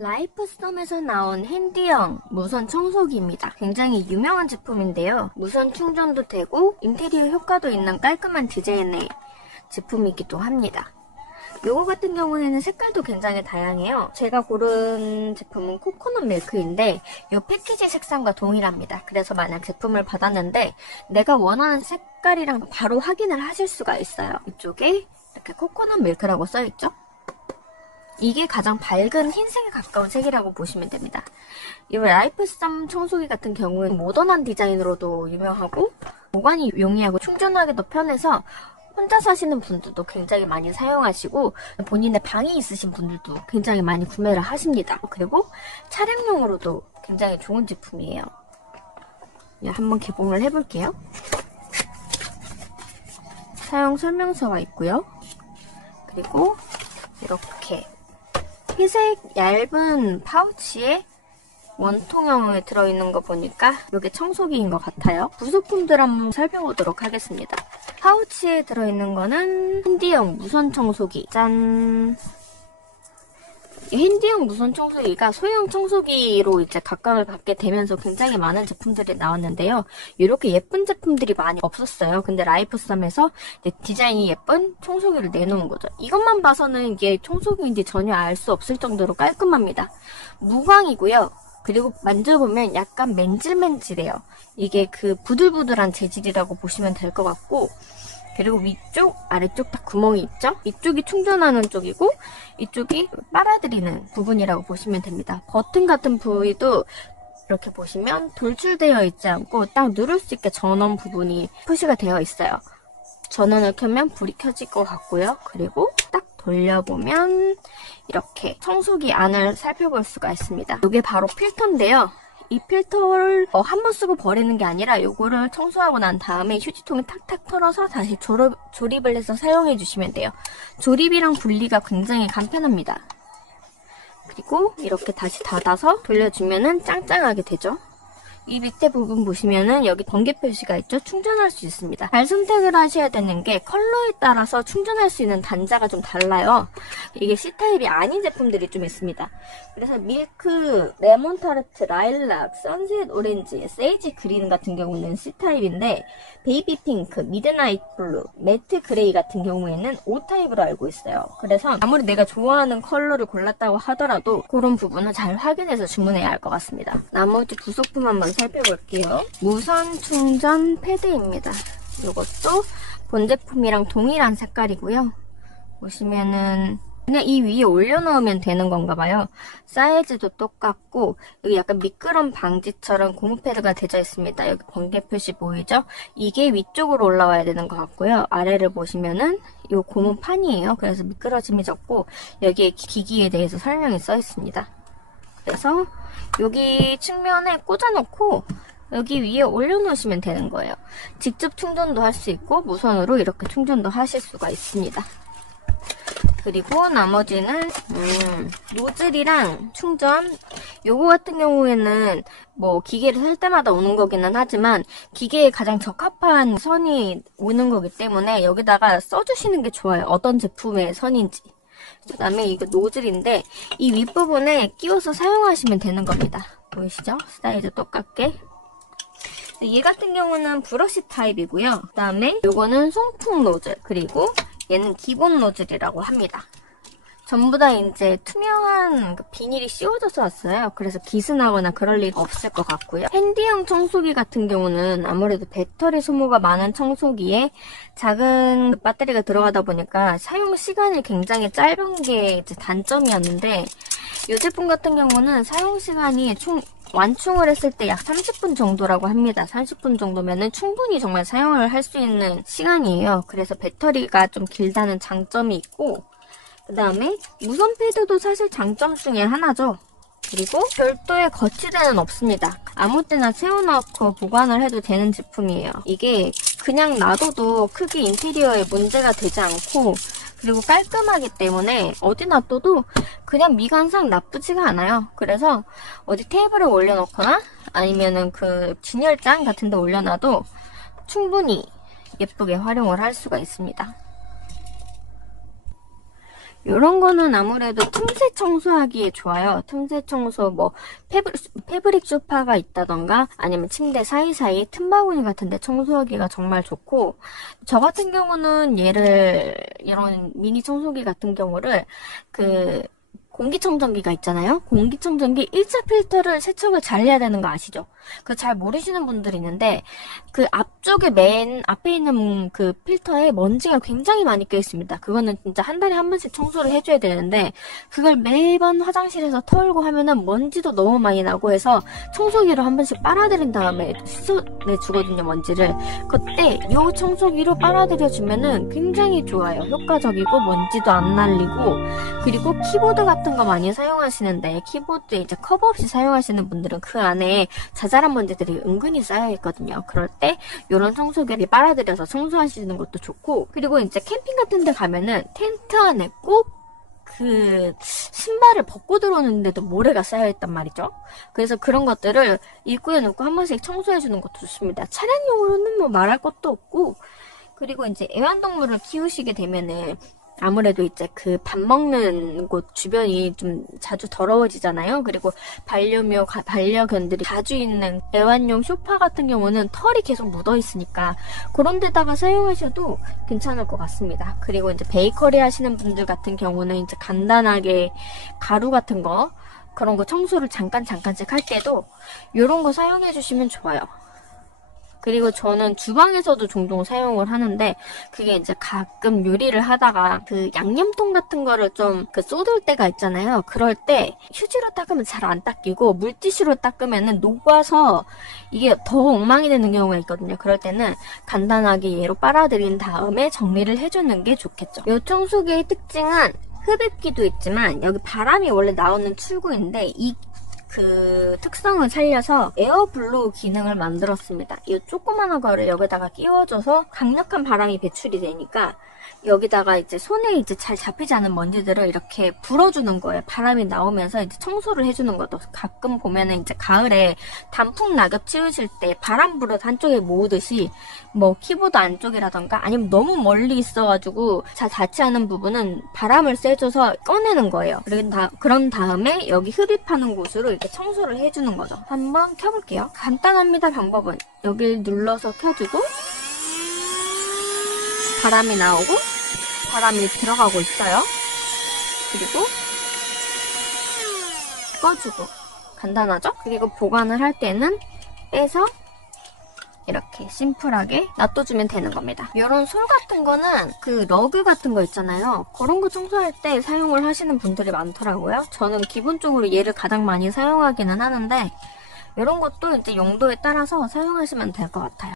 라이프썸에서 나온 핸디형 무선 청소기입니다. 굉장히 유명한 제품인데요. 무선 충전도 되고 인테리어 효과도 있는 깔끔한 디자인의 제품이기도 합니다. 요거 같은 경우에는 색깔도 굉장히 다양해요. 제가 고른 제품은 코코넛 밀크인데 이 패키지 색상과 동일합니다. 그래서 만약 제품을 받았는데 내가 원하는 색깔이랑 바로 확인을 하실 수가 있어요. 이쪽에 이렇게 코코넛 밀크라고 써있죠? 이게 가장 밝은 흰색에 가까운 색이라고 보시면 됩니다. 이 라이프썸 청소기 같은 경우는 모던한 디자인으로도 유명하고 보관이 용이하고 충전하기도 편해서 혼자 사시는 분들도 굉장히 많이 사용하시고 본인의 방이 있으신 분들도 굉장히 많이 구매를 하십니다. 그리고 차량용으로도 굉장히 좋은 제품이에요. 한번 개봉을 해볼게요. 사용 설명서가 있고요. 그리고 이렇게 회색 얇은 파우치에 원통형에 들어있는 거 보니까 이게 청소기인 것 같아요. 부속품들 한번 살펴보도록 하겠습니다. 파우치에 들어있는 거는 핸디형 무선 청소기. 짠! 이 핸디형 무선 청소기가 소형 청소기로 이제 각광을 받게 되면서 굉장히 많은 제품들이 나왔는데요. 이렇게 예쁜 제품들이 많이 없었어요. 근데 라이프썸에서 디자인이 예쁜 청소기를 내놓은 거죠. 이것만 봐서는 이게 청소기인지 전혀 알 수 없을 정도로 깔끔합니다. 무광이고요. 그리고 만져보면 약간 맨질맨질해요. 이게 그 부들부들한 재질이라고 보시면 될 것 같고, 그리고 위쪽, 아래쪽 다 구멍이 있죠? 이쪽이 충전하는 쪽이고 이쪽이 빨아들이는 부분이라고 보시면 됩니다. 버튼 같은 부위도 이렇게 보시면 돌출되어 있지 않고 딱 누를 수 있게 전원 부분이 표시가 되어 있어요. 전원을 켜면 불이 켜질 것 같고요. 그리고 딱 돌려보면 이렇게 청소기 안을 살펴볼 수가 있습니다. 이게 바로 필터인데요. 이 필터를 한번 쓰고 버리는 게 아니라 이거를 청소하고 난 다음에 휴지통에 탁탁 털어서 다시 조립을 해서 사용해 주시면 돼요. 조립이랑 분리가 굉장히 간편합니다. 그리고 이렇게 다시 닫아서 돌려주면은 짱짱하게 되죠. 이 밑에 부분 보시면은 여기 번개 표시가 있죠? 충전할 수 있습니다. 잘 선택을 하셔야 되는 게 컬러에 따라서 충전할 수 있는 단자가 좀 달라요. 이게 C타입이 아닌 제품들이 좀 있습니다. 그래서 밀크, 레몬 타르트, 라일락, 선셋 오렌지, 세이지 그린 같은 경우는 C타입인데 베이비 핑크, 미드나잇 블루, 매트 그레이 같은 경우에는 O타입으로 알고 있어요. 그래서 아무리 내가 좋아하는 컬러를 골랐다고 하더라도 그런 부분은 잘 확인해서 주문해야 할 것 같습니다. 나머지 부속품 한번 살펴볼게요. 무선 충전 패드입니다. 이것도 본 제품이랑 동일한 색깔이고요. 보시면은 그냥 이 위에 올려놓으면 되는 건가 봐요. 사이즈도 똑같고 여기 약간 미끄럼 방지처럼 고무 패드가 되어 있습니다. 여기 번개 표시 보이죠? 이게 위쪽으로 올라와야 되는 것 같고요. 아래를 보시면은 이 고무 판이에요. 그래서 미끄러짐이 적고 여기에 기기에 대해서 설명이 써 있습니다. 그래서 여기 측면에 꽂아놓고 여기 위에 올려놓으시면 되는 거예요. 직접 충전도 할 수 있고 무선으로 이렇게 충전도 하실 수가 있습니다. 그리고 나머지는 노즐이랑 충전. 요거 같은 경우에는 뭐 기계를 살 때마다 오는 거기는 하지만 기계에 가장 적합한 선이 오는 거기 때문에 여기다가 써주시는 게 좋아요. 어떤 제품의 선인지. 그 다음에 이거 노즐인데 이 윗부분에 끼워서 사용하시면 되는 겁니다. 보이시죠? 사이즈 똑같게. 얘 같은 경우는 브러쉬 타입이고요. 그 다음에 요거는 송풍 노즐, 그리고 얘는 기본 노즐이라고 합니다. 전부 다 이제 투명한 비닐이 씌워져서 왔어요. 그래서 기스나거나 그럴 일 없을 것 같고요. 핸디형 청소기 같은 경우는 아무래도 배터리 소모가 많은 청소기에 작은 배터리가 들어가다 보니까 사용 시간이 굉장히 짧은 게 이제 단점이었는데 이 제품 같은 경우는 사용 시간이 완충을 했을 때 약 30분 정도라고 합니다. 30분 정도면은 충분히 정말 사용을 할 수 있는 시간이에요. 그래서 배터리가 좀 길다는 장점이 있고 그 다음에 무선 패드도 사실 장점 중에 하나죠. 그리고 별도의 거치대는 없습니다. 아무 때나 세워놓고 보관을 해도 되는 제품이에요. 이게 그냥 놔둬도 크게 인테리어에 문제가 되지 않고 그리고 깔끔하기 때문에 어디 놔둬도 그냥 미관상 나쁘지가 않아요. 그래서 어디 테이블에 올려놓거나 아니면은 그 진열장 같은 데 올려놔도 충분히 예쁘게 활용을 할 수가 있습니다. 이런 거는 아무래도 틈새 청소하기에 좋아요. 틈새 청소, 뭐 패브릭 소파가 있다던가 아니면 침대 사이사이 틈바구니 같은데 청소하기가 정말 좋고, 저 같은 경우는 이런 미니 청소기 같은 경우를 공기청정기가 있잖아요. 공기청정기 1차 필터를 세척을 잘 해야 되는 거 아시죠? 그 잘 모르시는 분들이 있는데, 그 앞쪽에 맨 앞에 있는 그 필터에 먼지가 굉장히 많이 껴 있습니다. 그거는 진짜 한 달에 한 번씩 청소를 해줘야 되는데, 그걸 매번 화장실에서 털고 하면은 먼지도 너무 많이 나고 해서 청소기로 한 번씩 빨아들인 다음에 씻어내 주거든요, 먼지를. 그때 이 청소기로 빨아들여 주면은 굉장히 좋아요. 효과적이고 먼지도 안 날리고, 그리고 키보드 같은 거 많이 사용하시는데, 키보드에 이제 커버 없이 사용하시는 분들은 그 안에 자잘한 먼지들이 은근히 쌓여있거든요. 그럴 때 이런 청소기를 빨아들여서 청소하시는 것도 좋고, 그리고 이제 캠핑 같은 데 가면은 텐트 안에 꼭 그 신발을 벗고 들어오는데도 모래가 쌓여있단 말이죠. 그래서 그런 것들을 입구에 놓고 한 번씩 청소해주는 것도 좋습니다. 차량용으로는 뭐 말할 것도 없고, 그리고 이제 애완동물을 키우시게 되면은 아무래도 이제 그 밥 먹는 곳 주변이 좀 자주 더러워지잖아요. 그리고 반려견들이 자주 있는 애완용 소파 같은 경우는 털이 계속 묻어 있으니까 그런 데다가 사용하셔도 괜찮을 것 같습니다. 그리고 이제 베이커리 하시는 분들 같은 경우는 이제 간단하게 가루 같은 거, 그런 거 청소를 잠깐씩 할 때도 이런 거 사용해 주시면 좋아요. 그리고 저는 주방에서도 종종 사용을 하는데, 그게 이제 가끔 요리를 하다가 그 양념통 같은 거를 좀 쏟을 때가 있잖아요. 그럴 때 휴지로 닦으면 잘 안 닦이고 물티슈로 닦으면은 녹아서 이게 더 엉망이 되는 경우가 있거든요. 그럴 때는 간단하게 얘로 빨아들인 다음에 정리를 해주는 게 좋겠죠. 이 청소기의 특징은 흡입기도 있지만 여기 바람이 원래 나오는 출구인데 그 특성을 살려서 에어블로우 기능을 만들었습니다. 이 조그마한 거를 여기다가 끼워줘서 강력한 바람이 배출이 되니까 여기다가 이제 손에 이제 잘 잡히지 않은 먼지들을 이렇게 불어주는 거예요. 바람이 나오면서 이제 청소를 해주는 것도. 가끔 보면은 이제 가을에 단풍 낙엽 치우실 때 바람 불어서 한쪽에 모으듯이 뭐 키보드 안쪽이라던가 아니면 너무 멀리 있어가지고 잘 닿지 않은 부분은 바람을 쐬줘서 꺼내는 거예요. 그런 다음에 여기 흡입하는 곳으로 이렇게 청소를 해주는 거죠. 한번 켜볼게요. 간단합니다. 방법은 여기를 눌러서 켜주고 바람이 나오고 바람이 들어가고 있어요. 그리고 꺼주고. 간단하죠? 그리고 보관을 할 때는 빼서 이렇게 심플하게 놔둬주면 되는 겁니다. 이런 솔 같은 거는 그 러그 같은 거 있잖아요. 그런 거 청소할 때 사용을 하시는 분들이 많더라고요. 저는 기본적으로 얘를 가장 많이 사용하기는 하는데 이런 것도 이제 용도에 따라서 사용하시면 될 것 같아요.